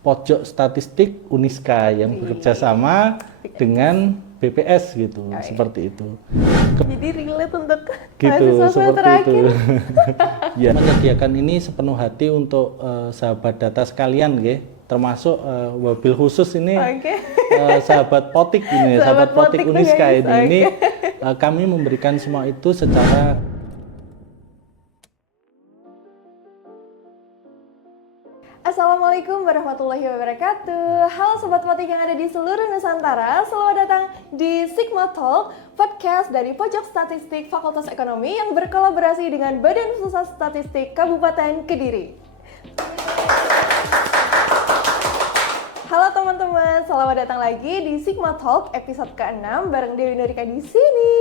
pojok statistik Uniska yang bekerja sama dengan BPS gitu, seperti itu. Jadi relate untuk Gitu, mahasiswa seperti terakhir. itu. Ya, menyediakan ini sepenuh hati untuk sahabat data sekalian, nggih. Termasuk wabil khusus ini sahabat Potik ini, sahabat Potik Uniska guys. ini kami memberikan semua itu secara Assalamualaikum warahmatullahi wabarakatuh. Halo Sobat Potik yang ada di seluruh Nusantara. Selamat datang di Sigma Talk, podcast dari Pojok Statistik Fakultas Ekonomi yang berkolaborasi dengan Badan Pusat Statistik Kabupaten Kediri. Halo teman-teman, selamat datang lagi di Sigma Talk episode ke-6 bareng Dewi Nurika di sini.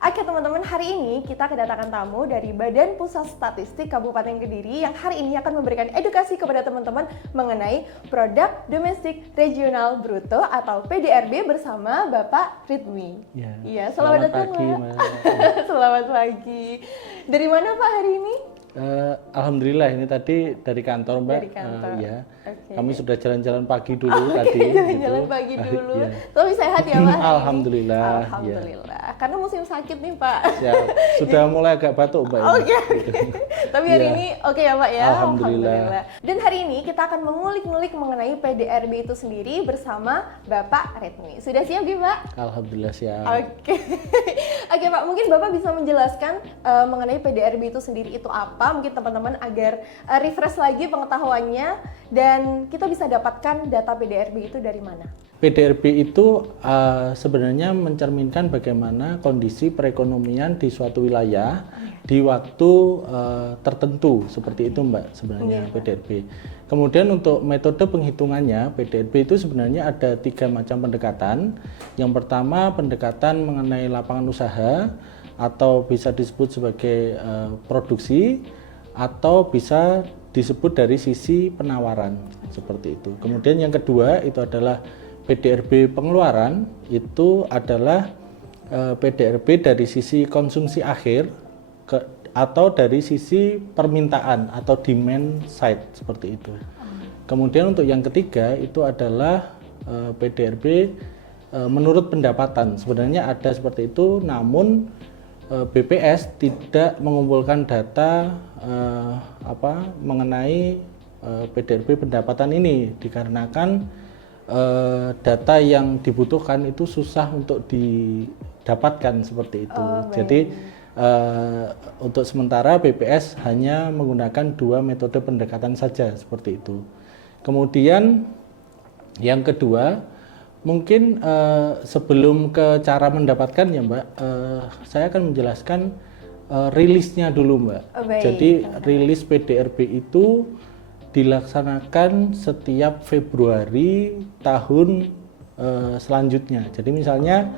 Oke teman-teman, hari ini kita kedatangan tamu dari Badan Pusat Statistik Kabupaten Kediri yang hari ini akan memberikan edukasi kepada teman-teman mengenai Produk Domestik Regional Bruto atau PDRB bersama Bapak Ridmi. Iya, selamat datang pagi, Pak. Selamat pagi. Dari mana Pak hari ini? Alhamdulillah ini tadi dari kantor Mbak. Dari kantor. Ya. Okay. Kami sudah jalan-jalan pagi dulu tadi. Jalan-jalan gitu. pagi dulu. Ya. Tapi sehat ya Pak? Alhamdulillah. Alhamdulillah. Karena musim sakit nih Pak. Siap. Sudah mulai agak batuk Mbak. Oke. Tapi hari Ya. ini oke ya Pak ya. Alhamdulillah. Dan hari ini kita akan mengulik-ngulik mengenai PDRB itu sendiri bersama Bapak Ridmi. Sudah siap gitu Pak? Alhamdulillah siap. Oke. Oke Pak, mungkin Bapak bisa menjelaskan mengenai PDRB itu sendiri itu apa? Mungkin teman-teman agar refresh lagi pengetahuannya dan kita bisa dapatkan data PDRB itu dari mana? PDRB itu sebenarnya mencerminkan bagaimana kondisi perekonomian di suatu wilayah di waktu tertentu, seperti itu Mbak sebenarnya PDRB. Kemudian untuk metode penghitungannya PDRB itu sebenarnya ada 3 macam pendekatan. Yang pertama pendekatan mengenai lapangan usaha atau bisa disebut sebagai produksi atau bisa disebut dari sisi penawaran, seperti itu. Kemudian yang kedua itu adalah PDRB pengeluaran, itu adalah PDRB dari sisi konsumsi akhir atau dari sisi permintaan atau demand side, seperti itu. Kemudian untuk yang ketiga itu adalah PDRB menurut pendapatan. Sebenarnya ada seperti itu, namun BPS tidak mengumpulkan data mengenai PDRB pendapatan ini dikarenakan data yang dibutuhkan itu susah untuk didapatkan, seperti itu. Jadi untuk sementara BPS hanya menggunakan 2 metode pendekatan saja, seperti itu. Kemudian yang kedua, mungkin sebelum ke cara mendapatkannya Mbak, saya akan menjelaskan rilisnya dulu Mbak. Jadi rilis PDRB itu dilaksanakan setiap Februari tahun selanjutnya. Jadi misalnya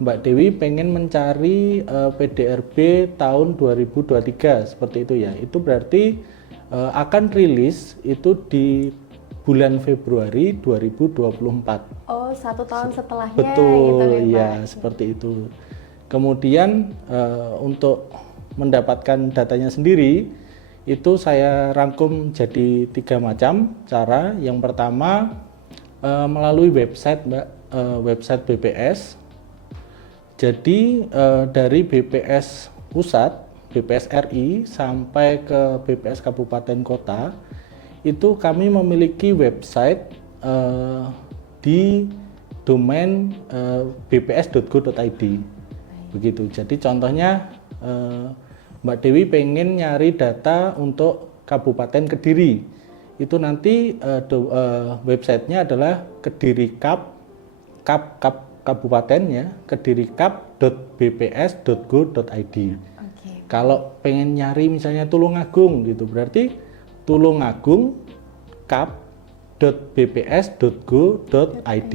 Mbak Dewi pengen mencari PDRB tahun 2023 seperti itu ya. Itu berarti akan rilis itu di bulan Februari 2024. Oh, 1 tahun setelahnya. Betul, gitu ya seperti itu. Kemudian untuk mendapatkan datanya sendiri itu saya rangkum jadi 3 macam cara. Yang pertama melalui website Mbak, website BPS. Jadi dari BPS pusat, BPS RI sampai ke BPS kabupaten kota itu kami memiliki website di domain bps.go.id begitu. Jadi contohnya Mbak Dewi pengen nyari data untuk Kabupaten Kediri, itu nanti websitenya adalah kedirikap kabupatennya kedirikap.bps.go.id. Kalau pengen nyari misalnya Tulungagung gitu, berarti Tulungagung kap.bps.go.id,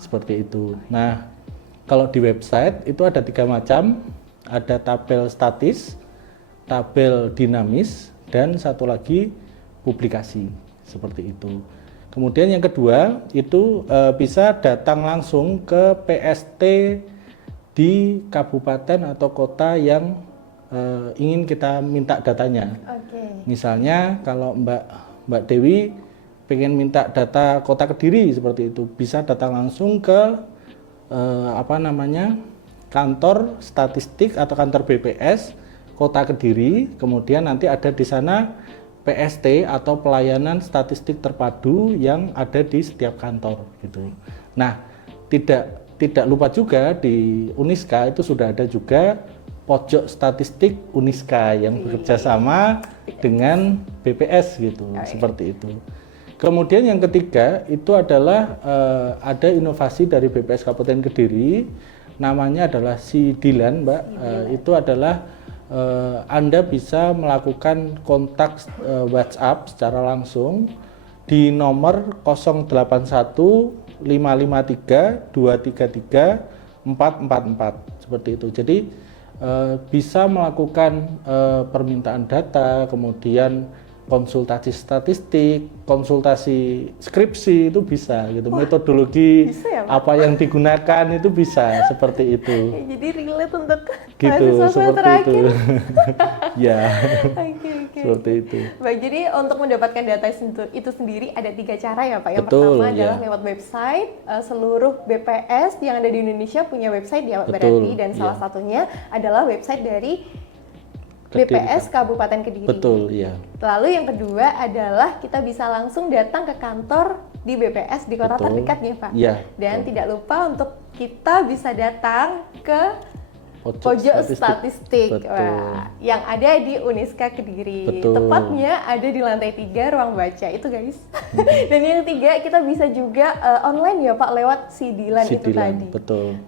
seperti itu. Nah, kalau di website itu ada 3 macam, ada tabel statis, tabel dinamis, dan satu lagi publikasi, seperti itu. Kemudian yang kedua itu bisa datang langsung ke PST di kabupaten atau kota yang ingin kita minta datanya. Misalnya kalau Mbak Dewi pengen minta data Kota Kediri seperti itu, bisa datang langsung ke kantor statistik atau kantor BPS Kota Kediri. Kemudian nanti ada di sana PST atau pelayanan statistik terpadu yang ada di setiap kantor gitu. Nah, tidak lupa juga di Uniska itu sudah ada juga pojok statistik Uniska yang bekerja sama dengan BPS gitu, seperti itu. Kemudian yang ketiga itu adalah ada inovasi dari BPS Kabupaten Kediri, namanya adalah Sidilan, Mbak. Itu adalah Anda bisa melakukan kontak WhatsApp secara langsung di nomor 081 553 233 444 seperti itu. Jadi bisa melakukan permintaan data, kemudian konsultasi statistik, konsultasi skripsi itu bisa gitu. Metodologi bisa ya, Pak? apa yang digunakan itu bisa seperti itu. Jadi relate untuk Gitu, mahasiswa seperti terakhir. itu. Ya, Oke. seperti itu. Baik, jadi untuk mendapatkan data itu sendiri ada 3 cara ya Pak. Yang Betul, pertama adalah ya. lewat website. Seluruh BPS yang ada di Indonesia punya website ya Betul, berarti, dan salah ya. satunya adalah website dari Kediri, BPS Kabupaten Kediri. Betul, ya. Lalu yang kedua adalah kita bisa langsung datang ke kantor di BPS di kota Betul. terdekat ya Pak. Iya, Dan betul. tidak lupa untuk kita bisa datang ke pojok statistik. Betul. Wah, yang ada di Uniska Kediri. Betul. Tepatnya ada di lantai 3 ruang baca itu guys. Dan yang ketiga kita bisa juga online ya Pak lewat Sidilan itu Sidilan, tadi. betul.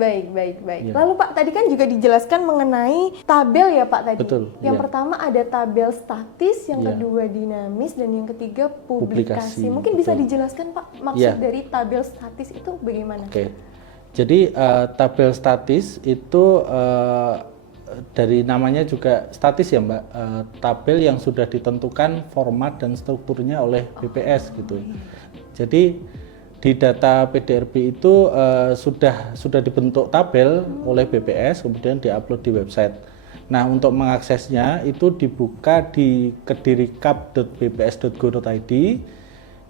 Baik. Ya. Lalu Pak tadi kan juga dijelaskan mengenai tabel ya Pak tadi. Betul, Yang ya. pertama ada tabel statis, yang Ya. kedua dinamis, dan yang ketiga publikasi. Publikasi, Mungkin bisa betul. dijelaskan Pak maksud Ya. dari tabel statis itu bagaimana? Oke. Jadi tabel statis itu dari namanya juga statis ya Mbak. Tabel yang sudah ditentukan format dan strukturnya oleh BPS gitu. Jadi di data PDRB itu sudah dibentuk tabel oleh BPS, kemudian diupload di website. Nah, untuk mengaksesnya itu dibuka di kedirikap.bps.go.id.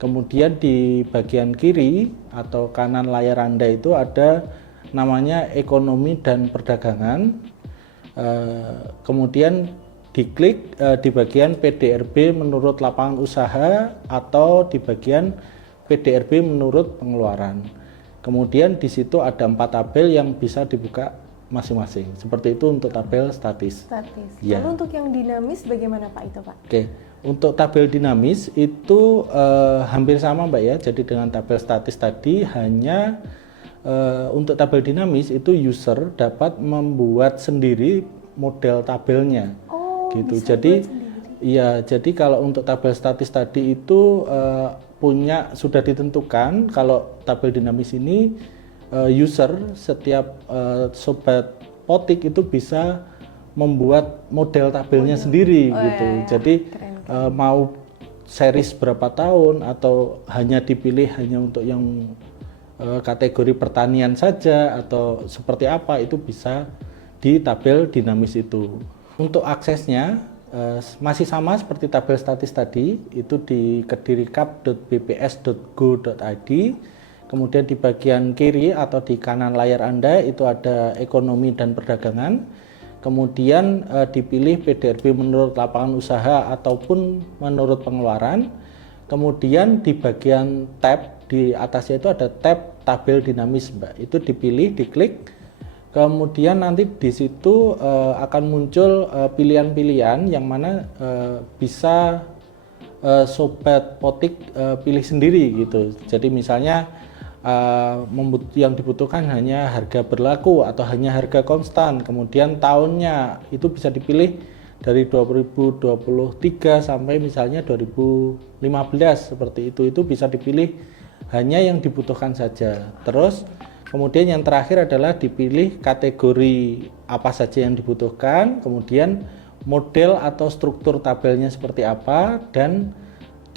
Kemudian di bagian kiri atau kanan layar Anda itu ada namanya ekonomi dan perdagangan. Kemudian diklik di bagian PDRB menurut lapangan usaha atau di bagian PDRB menurut pengeluaran. Kemudian di situ ada 4 tabel yang bisa dibuka masing-masing. Seperti itu untuk tabel statis. Statis. Ya. Lalu untuk yang dinamis bagaimana Pak itu Pak? Oke, untuk tabel dinamis itu hampir sama Mbak ya. Jadi dengan tabel statis tadi hanya untuk tabel dinamis itu user dapat membuat sendiri model tabelnya. Oh, gitu. bisa Jadi buat sendiri. iya, jadi kalau untuk tabel statis tadi itu sudah ditentukan. Kalau tabel dinamis ini user setiap sobat potik itu bisa membuat model tabelnya sendiri gitu. ya. Jadi Keren. mau series berapa tahun atau hanya dipilih hanya untuk yang kategori pertanian saja atau seperti apa itu bisa di tabel dinamis itu. Untuk aksesnya masih sama seperti tabel statis tadi, itu di kedirikap.bps.go.id. Kemudian di bagian kiri atau di kanan layar Anda itu ada ekonomi dan perdagangan. Kemudian dipilih PDRB menurut lapangan usaha ataupun menurut pengeluaran. Kemudian di bagian tab di atasnya itu ada tab tabel dinamis, Mbak. Itu dipilih, diklik. Kemudian nanti di situ akan muncul pilihan-pilihan yang mana bisa sobat potik pilih sendiri gitu. Jadi misalnya yang dibutuhkan hanya harga berlaku atau hanya harga konstan. Kemudian tahunnya itu bisa dipilih dari 2023 sampai misalnya 2015 seperti itu. Itu bisa dipilih hanya yang dibutuhkan saja. Terus kemudian yang terakhir adalah dipilih kategori apa saja yang dibutuhkan, kemudian model atau struktur tabelnya seperti apa, dan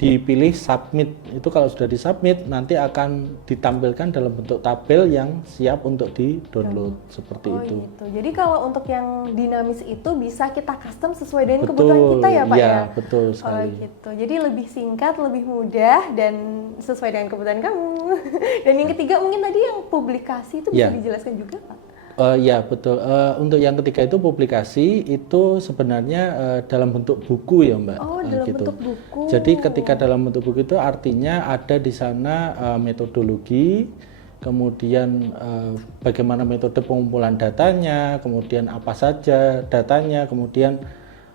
dipilih submit. Itu kalau sudah disubmit nanti akan ditampilkan dalam bentuk tabel yang siap untuk di-download seperti itu. Gitu. Jadi kalau untuk yang dinamis itu bisa kita custom sesuai dengan Betul, kebutuhan kita ya Pak ya? ya? Betul sekali. Gitu. Jadi lebih singkat, lebih mudah dan sesuai dengan kebutuhan kamu. Dan yang ketiga mungkin tadi yang publikasi itu bisa dijelaskan juga Pak? Ya betul. Untuk yang ketiga itu publikasi itu sebenarnya dalam bentuk buku ya Mbak. Oh, dalam gitu. bentuk buku. Jadi ketika dalam bentuk buku itu artinya ada di sana metodologi, kemudian bagaimana metode pengumpulan datanya, kemudian apa saja datanya, kemudian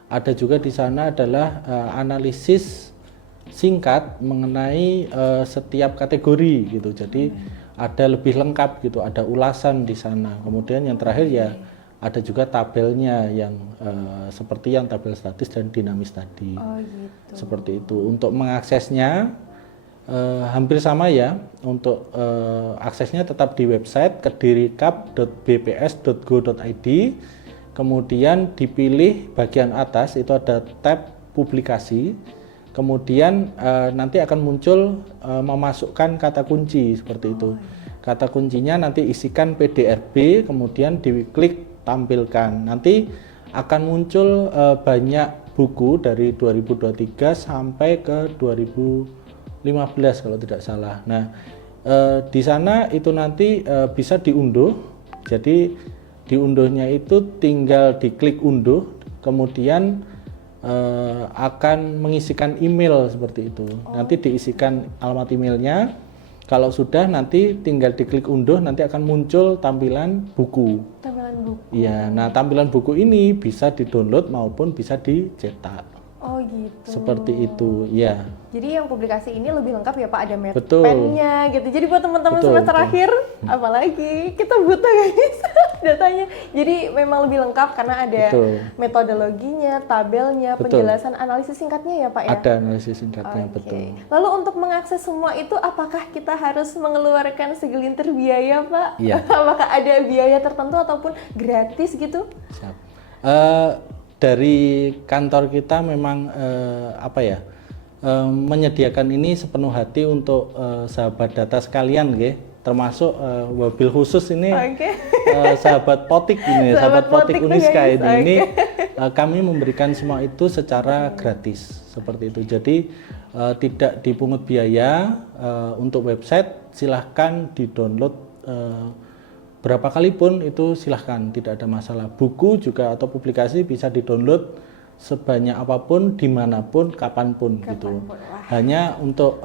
ada juga di sana adalah analisis singkat mengenai setiap kategori gitu. Jadi ada lebih lengkap gitu, ada ulasan di sana. Kemudian yang terakhir ya ada juga tabelnya yang seperti yang tabel statis dan dinamis tadi. Gitu. Seperti itu. Untuk mengaksesnya hampir sama ya. Untuk aksesnya tetap di website kedirikap.bps.go.id. Kemudian dipilih bagian atas itu ada tab publikasi. Kemudian nanti akan muncul memasukkan kata kunci seperti itu. Kata kuncinya nanti isikan PDRB, kemudian diklik tampilkan. Nanti akan muncul banyak buku dari 2023 sampai ke 2015 kalau tidak salah. Nah, di sana itu nanti bisa diunduh. Jadi diunduhnya itu tinggal diklik unduh, kemudian akan mengisikan email seperti itu. Nanti diisikan alamat emailnya. Kalau sudah nanti tinggal diklik unduh, nanti akan muncul tampilan buku. Tampilan buku. Iya, nah tampilan buku ini bisa di-download maupun bisa dicetak. Oh gitu. Seperti itu, ya. Jadi yang publikasi ini lebih lengkap ya Pak, ada Betul. pennya gitu. Jadi buat teman-teman Betul, semester betul. akhir, apalagi kita butuh guys datanya. Jadi memang lebih lengkap karena ada Betul. metodologinya, tabelnya, Betul. penjelasan analisis singkatnya ya Pak ya. Ada analisis singkatnya, Oke. betul. Lalu untuk mengakses semua itu, apakah kita harus mengeluarkan segelintir biaya Pak? Iya. Apakah ada biaya tertentu ataupun gratis gitu? Siap. Dari kantor kita memang menyediakan ini sepenuh hati untuk sahabat data sekalian, termasuk wabil khusus ini. Sahabat Potik ini, sahabat Potik Uniska guys. ini kami memberikan semua itu secara gratis seperti itu. Jadi tidak dipungut biaya. Untuk website silahkan di-download berapa kali pun itu silahkan, tidak ada masalah. Buku juga atau publikasi bisa di-download sebanyak apapun, dimanapun, kapanpun gitu. Hanya untuk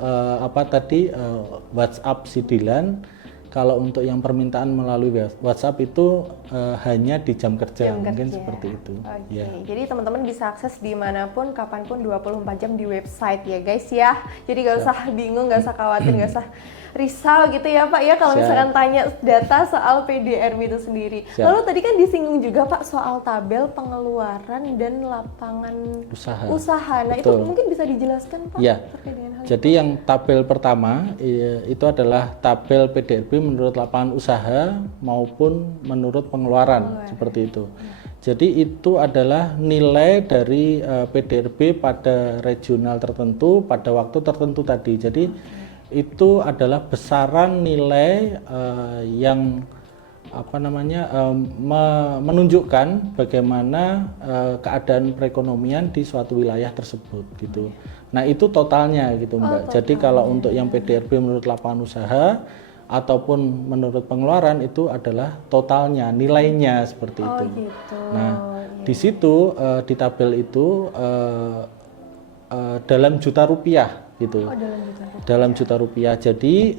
WhatsApp si Dilan, kalau untuk yang permintaan melalui WhatsApp itu hanya di jam kerja, mungkin seperti itu. Ya. Jadi teman-teman bisa akses dimanapun, kapanpun, 24 jam di website ya guys ya. Jadi gak usah bingung, gak usah khawatir, gak usah risau gitu ya Pak ya kalau misalkan tanya data soal PDRB itu sendiri. Lalu tadi kan disinggung juga Pak soal tabel pengeluaran dan lapangan usaha. Nah itu mungkin bisa dijelaskan Pak terkait dengan hal itu. Jadi yang tabel pertama itu adalah tabel PDRB menurut lapangan usaha maupun menurut pengeluaran seperti itu. Jadi itu adalah nilai dari PDRB pada regional tertentu pada waktu tertentu tadi. Jadi itu adalah besaran nilai yang menunjukkan bagaimana keadaan perekonomian di suatu wilayah tersebut gitu. Nah itu totalnya gitu Mbak. Jadi kalau untuk yang PDRB menurut lapangan usaha ataupun menurut pengeluaran itu adalah totalnya, nilainya seperti itu. Gitu. Nah di situ di tabel itu dalam juta rupiah gitu. Dalam juta rupiah. Jadi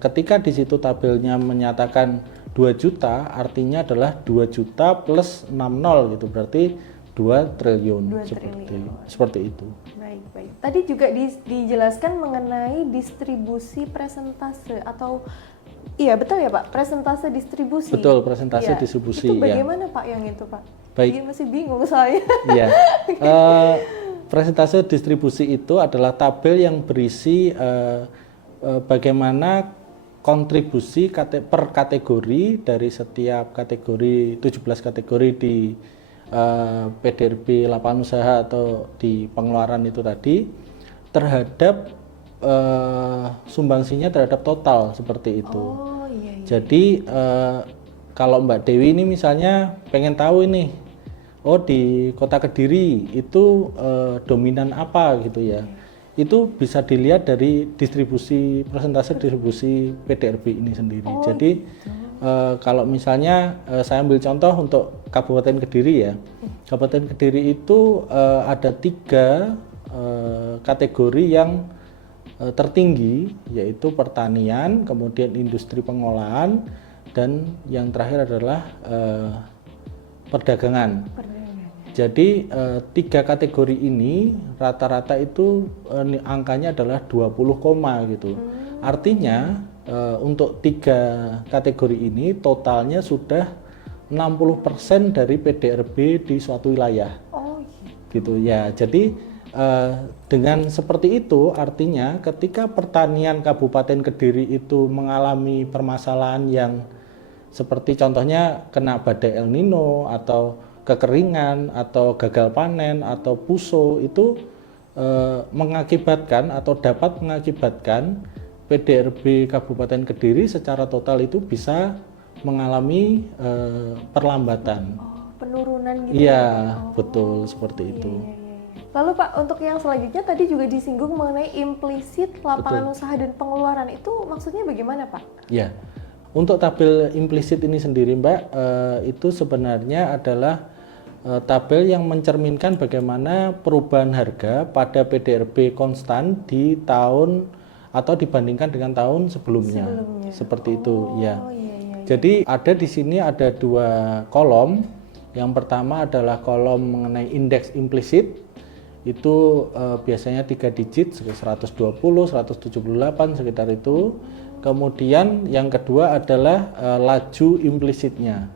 ketika di situ tabelnya menyatakan 2 juta, artinya adalah 2 juta plus 60 gitu. Berarti 2 triliun. Seperti itu. Baik. Tadi juga dijelaskan mengenai distribusi presentase atau iya betul ya Pak, presentase distribusi. Betul, presentase distribusi. Itu bagaimana Pak yang itu Pak? Baik. Masih bingung saya. Iya. Presentase distribusi itu adalah tabel yang berisi bagaimana kontribusi per kategori dari setiap kategori 17 kategori di PDRB lapangan usaha atau di pengeluaran itu tadi. terhadap sumbangsinya terhadap total seperti itu. Oh iya, iya. Jadi kalau Mbak Dewi ini misalnya pengen tahu ini, oh di Kota Kediri itu dominan apa gitu ya, itu bisa dilihat dari persentase distribusi PDRB ini sendiri. Jadi kalau misalnya saya ambil contoh untuk Kabupaten Kediri ya, Kabupaten Kediri itu ada 3 kategori yang tertinggi, yaitu pertanian, kemudian industri pengolahan, dan yang terakhir adalah perdagangan. Jadi 3 kategori ini rata-rata itu angkanya adalah 20, gitu. Artinya untuk 3 kategori ini totalnya sudah 60% dari PDRB di suatu wilayah. Oh gitu ya. Jadi dengan seperti itu artinya ketika pertanian Kabupaten Kediri itu mengalami permasalahan yang seperti contohnya kena badai El Nino atau kekeringan atau gagal panen atau puso, itu mengakibatkan atau dapat mengakibatkan PDRB Kabupaten Kediri secara total itu bisa mengalami perlambatan. Penurunan gitu. Iya, betul seperti itu. Iya. Lalu Pak, untuk yang selanjutnya tadi juga disinggung mengenai implisit lapangan usaha dan pengeluaran, itu maksudnya bagaimana Pak? Ya, untuk tabel implisit ini sendiri Mbak, itu sebenarnya adalah tabel yang mencerminkan bagaimana perubahan harga pada PDRB konstan di tahun atau dibandingkan dengan tahun sebelumnya. Seperti itu, ya. Iya. Jadi ada di sini ada 2 kolom. Yang pertama adalah kolom mengenai indeks implisit. Itu biasanya 3 digit, 120, 178 sekitar itu. Kemudian yang kedua adalah laju implisitnya.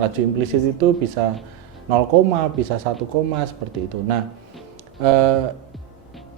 Laju implisit itu bisa 0, bisa 1, seperti itu. Nah,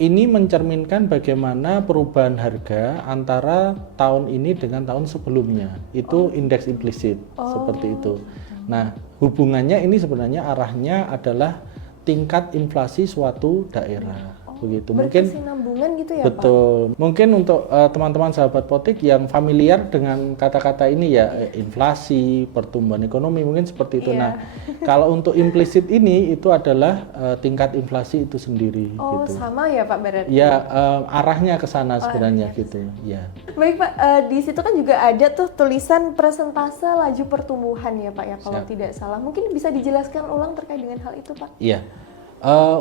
ini mencerminkan bagaimana perubahan harga antara tahun ini dengan tahun sebelumnya. Itu indeks implisit, seperti itu. Nah, hubungannya ini sebenarnya arahnya adalah tingkat inflasi suatu daerah. Begitu. Mungkin berkesinambungan gitu ya betul. Pak? Mungkin untuk teman-teman sahabat Potik yang familiar dengan kata-kata ini ya, inflasi, pertumbuhan ekonomi, mungkin seperti itu. Nah, kalau untuk implisit ini itu adalah tingkat inflasi itu sendiri. Oh, gitu. Sama ya Pak berarti? Ya, arahnya ke sana sebenarnya gitu. Ya. Baik Pak, di situ kan juga ada tuh tulisan persentase laju pertumbuhan ya Pak ya, kalau tidak salah. Mungkin bisa dijelaskan ulang terkait dengan hal itu Pak? Iya.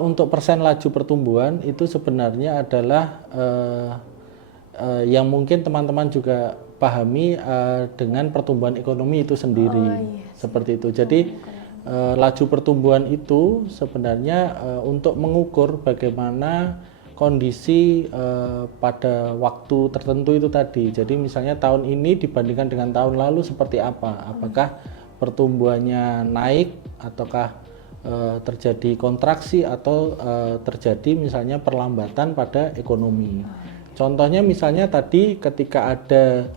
Untuk persen laju pertumbuhan itu sebenarnya adalah yang mungkin teman-teman juga pahami dengan pertumbuhan ekonomi itu sendiri. Seperti itu. Jadi laju pertumbuhan itu sebenarnya untuk mengukur bagaimana kondisi pada waktu tertentu itu tadi. Jadi misalnya tahun ini dibandingkan dengan tahun lalu seperti apa? Apakah pertumbuhannya naik ataukah terjadi kontraksi atau terjadi misalnya perlambatan pada ekonomi. Contohnya misalnya tadi ketika ada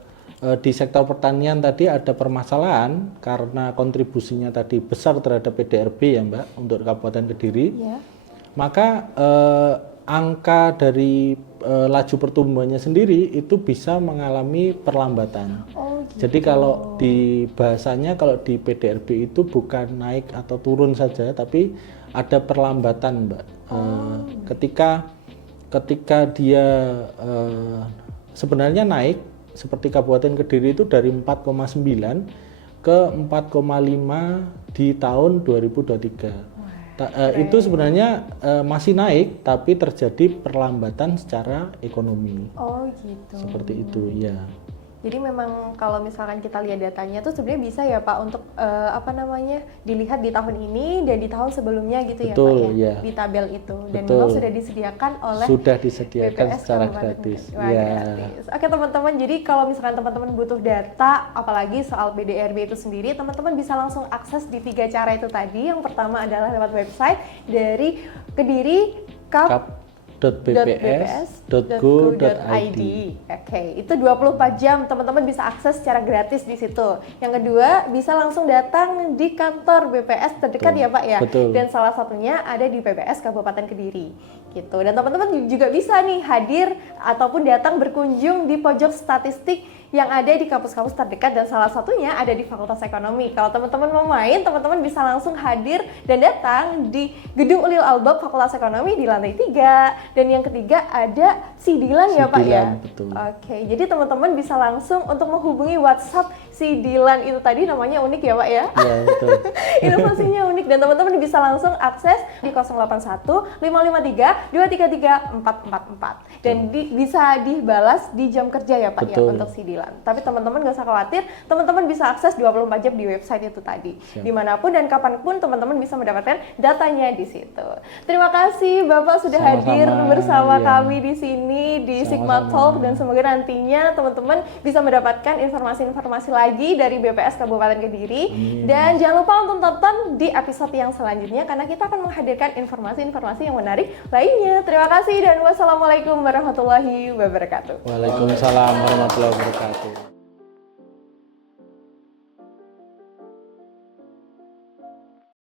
di sektor pertanian tadi ada permasalahan karena kontribusinya tadi besar terhadap PDRB ya Mbak untuk Kabupaten Kediri, maka angka dari laju pertumbuhannya sendiri itu bisa mengalami perlambatan. Jadi kalau di bahasanya kalau di PDRB itu bukan naik atau turun saja, tapi ada perlambatan, Mbak. Ketika dia sebenarnya naik seperti Kabupaten Kediri itu dari 4,9 ke 4,5 di tahun 2023. Itu sebenarnya masih naik, tapi terjadi perlambatan secara ekonomi. Oh gitu. Seperti itu, ya. Jadi memang kalau misalkan kita lihat datanya tuh sebenarnya bisa ya Pak untuk dilihat di tahun ini dan di tahun sebelumnya gitu. Betul, ya Pak ya, ya. di tabel itu. Dan Betul. memang sudah disediakan oleh BPS secara Kabupaten gratis. Wah, Ya. gratis. Oke teman-teman, jadi kalau misalkan teman-teman butuh data apalagi soal PDRB itu sendiri, teman-teman bisa langsung akses di 3 cara itu tadi. Yang pertama adalah lewat website dari Kediri Kap www.bps.go.id. Oke, itu 24 jam teman-teman bisa akses secara gratis di situ. Yang kedua, bisa langsung datang di kantor BPS terdekat ya Pak ya. Betul. Dan salah satunya ada di BPS Kabupaten Kediri. Gitu. Dan teman-teman juga bisa nih hadir ataupun datang berkunjung di pojok statistik yang ada di kampus-kampus terdekat dan salah satunya ada di Fakultas Ekonomi. Kalau teman-teman mau main, teman-teman bisa langsung hadir dan datang di Gedung Ulil Albab Fakultas Ekonomi di lantai 3. Dan yang ketiga ada Sidilan ya Pak ya? Betul. Oke, jadi teman-teman bisa langsung untuk menghubungi WhatsApp Sidilan itu tadi namanya unik ya Pak ya? Iya, betul. Inovasinya unik dan teman-teman bisa langsung akses di 081 553 233 444 dan bisa dibalas di jam kerja ya Pak Betul. ya untuk Sidilan. Tapi teman-teman gak usah khawatir, teman-teman bisa akses 24 jam di website itu tadi. Siap. Dimanapun dan kapanpun teman-teman bisa mendapatkan datanya di situ. Terima kasih Bapak sudah Sama-sama, hadir bersama ya. kami di sini di Sigma Sama-sama. Talk dan semoga nantinya teman-teman bisa mendapatkan informasi-informasi lagi dari BPS Kabupaten Kediri. Amin. Dan jangan lupa untuk tonton di episode yang selanjutnya karena kita akan menghadirkan informasi-informasi yang menarik lainnya. Terima kasih dan wassalamualaikum warahmatullahi wabarakatuh. Waalaikumsalam warahmatullahi wabarakatuh.